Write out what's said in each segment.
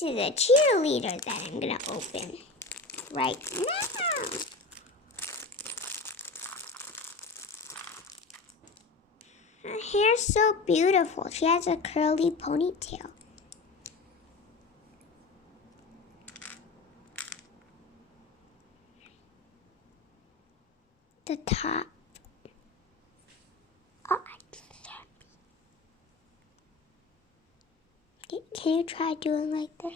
This is a cheerleader that I'm gonna open right now. Her hair's so beautiful. She has a curly ponytail. The top. Oh, can you try doing like this?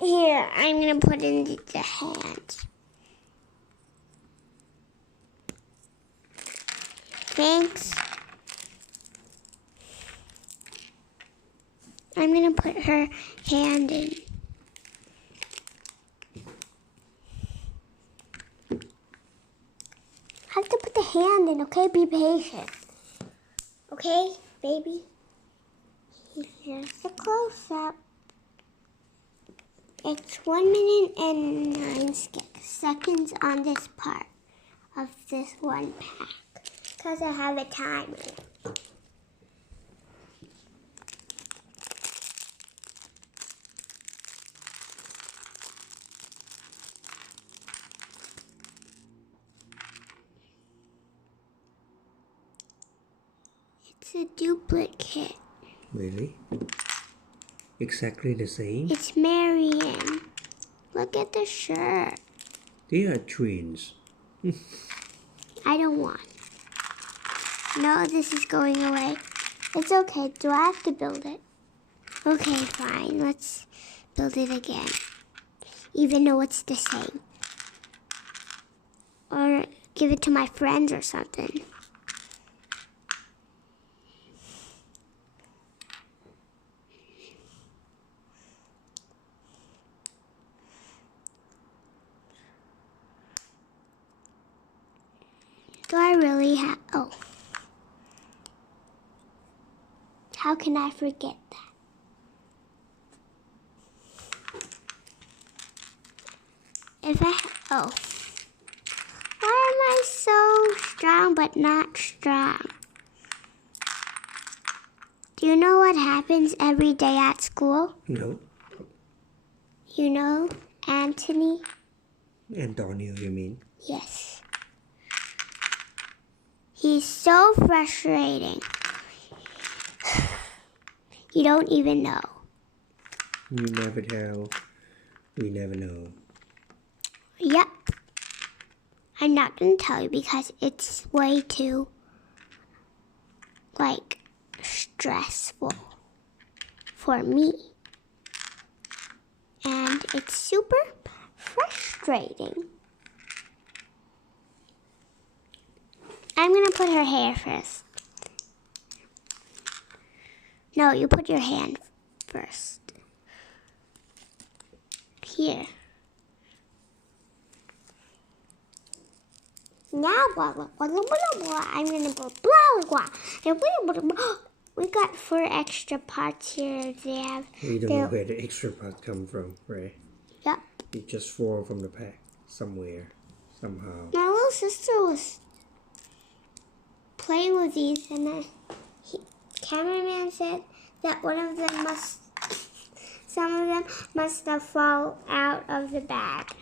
Here, I'm gonna put in the hands. Thanks. I'm gonna put her hand in. I have to put the hand in, okay? Be patient. Okay, baby? Here's the close-up. It's 1 minute and 9 seconds on this part of this one pack. Because I have a timer. It's a duplicate. Really? Exactly the same? It's Marion. Look at the shirt. They are twins. I don't want. No, this is going away. It's okay. Do I have to build it? Okay, fine. Let's build it again. Even though it's the same. Or give it to my friends or something. Do I really have... Oh. How can I forget that? If I... Oh. Why am I so strong but not strong? Do you know what happens every day at school? No. You know, Anthony? Antonio, you mean? Yes. He's so frustrating. You don't even know. You never tell. We never know. Yep. I'm not going to tell you because it's way too, stressful for me. And it's super frustrating. I'm going to put her hair first. No, you put your hand first. Here. Now, I'm going to go blah, blah. We got 4 extra parts here. We don't know where the extra parts come from, right? Yep. It just fall from the pack somewhere, somehow. My little sister was playing with these, and the cameraman said that some of them must have fallen out of the bag.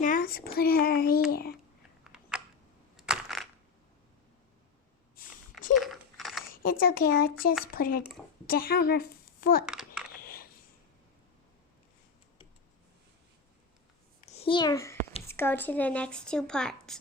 Now let's put her here. It's okay, let's just put her down her foot. Here, let's go to the next 2 parts.